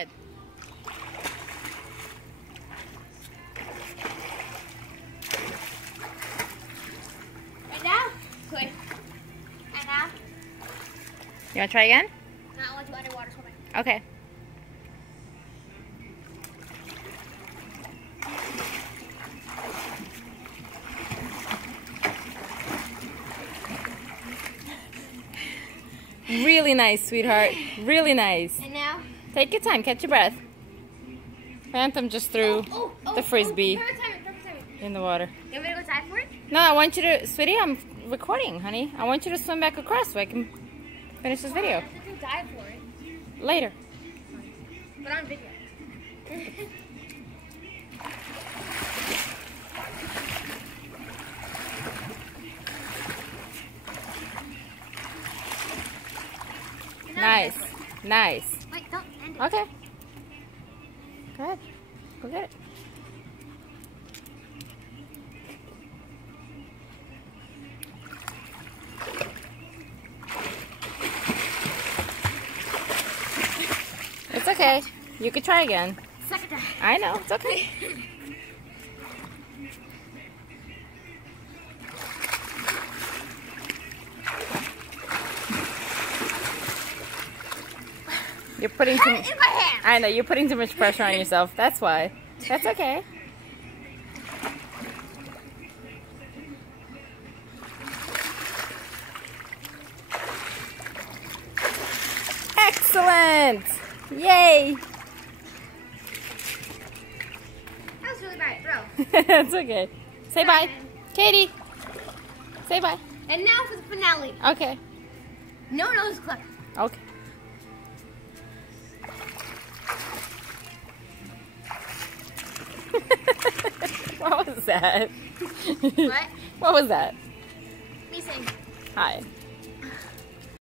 Good. And now? Good. And now? You want to try again? Now I want to do underwater swimming. Okay. Really nice, sweetheart. Really nice. And now? Take your time. Catch your breath. Phantom just threw the frisbee in the water. You want me to go dive for it? No, I want you to, sweetie, I'm recording, honey. I want you to swim back across so I can finish this video. I have to dive for it. Later. But on video. Nice. Nice. Wait, don't end it. Okay. Go ahead. Go get it. It's okay. You could try again. Second time. I know. It's okay. You're putting too much. In my hand. I know you're putting too much pressure on yourself. That's why. That's okay. Excellent! Yay! That was really bad. Throw. It's okay. Say bye, Katie. Say bye. And now for the finale. Okay. No nose clip. Okay. What was that? What? What was that? Me saying. Hi.